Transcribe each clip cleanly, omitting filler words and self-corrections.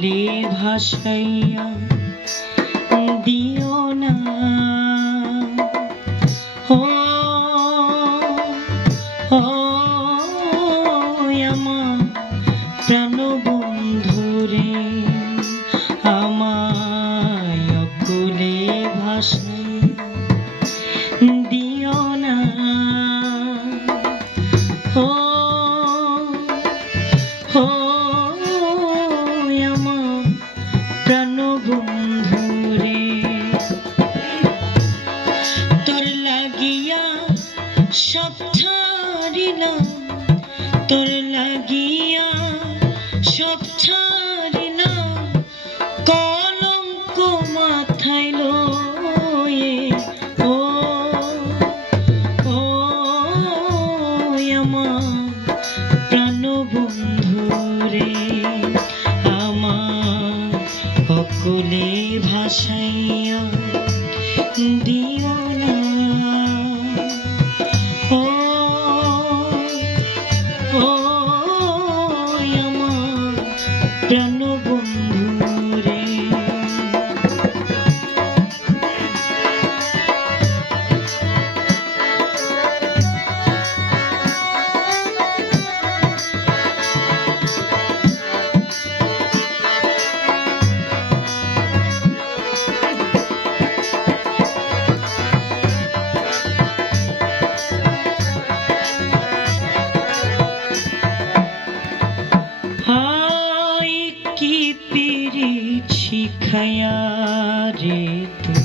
অকুলে ভাসাইয়া দিও না ও ও আমার প্রাণবন্ধুরে আমায় অকুলে ভাসাইয়া দিও না ও ও আমার প্রাণবন্ধুরে তোর লাগিয়া সব ছাড়িলাম তোর লাগিয়া সব ছাড়িলাম কলঙ্ক মাথায় লয়ে ও ও আমার প্রাণবন্ধুরে আমার অকুলে ভাসাইয়া দিও না ও ও আমার প্রাণবন্ধুরে শিখাইয়া রে তুই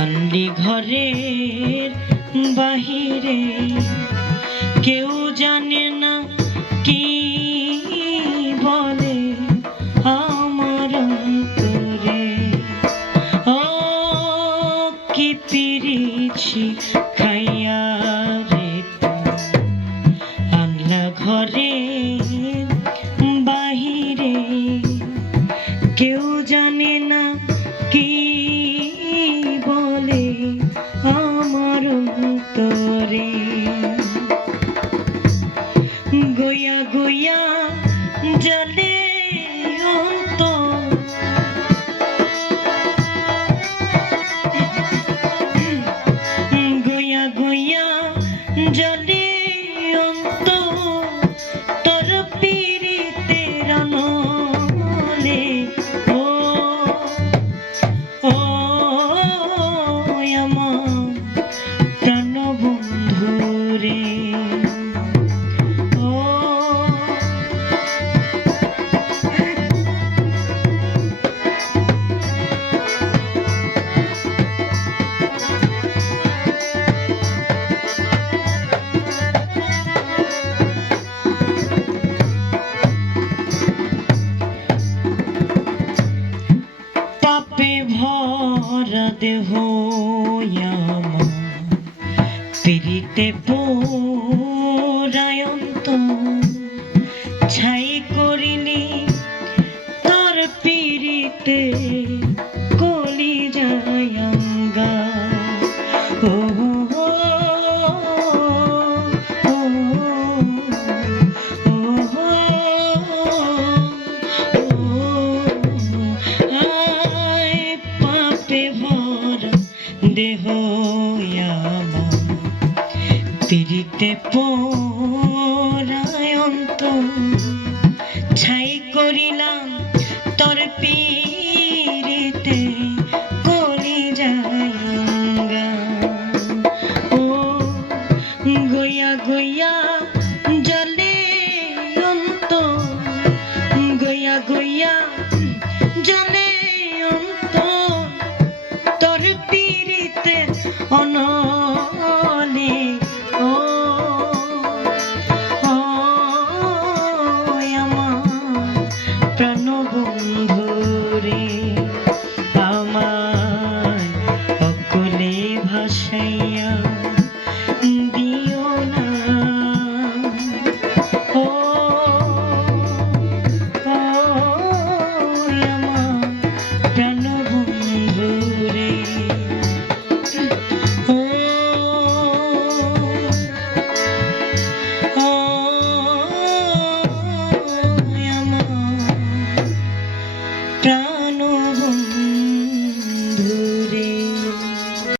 আনলি ঘরের বাহিরে কেউ জানে না কি বলে আমার অন্তরে ও কি পিরিত শিখাইয়া রে তুই আনলা ঘরের বাহিরে কেউ জানে না কি বলে আমার অন্তরে গয়া গয়া জলে অন্তর গয়া গয়া জলে অন্তর তোর পীড়িতের নলে ও ও আমার প্রাণবন্ধুরে ও পাপে ভরা দেহ আমার পিরিতে পোড়ায়ন্ত ছাই করিনি তোর পিরিতে কলি যায়ঙ্গা ও দেহ আমার পিরিতে পোড়ায়ন্ত ছাই করিলাম তোর পিরিতে কলি যায়ঙ্গা ও গয়া গয়া জলে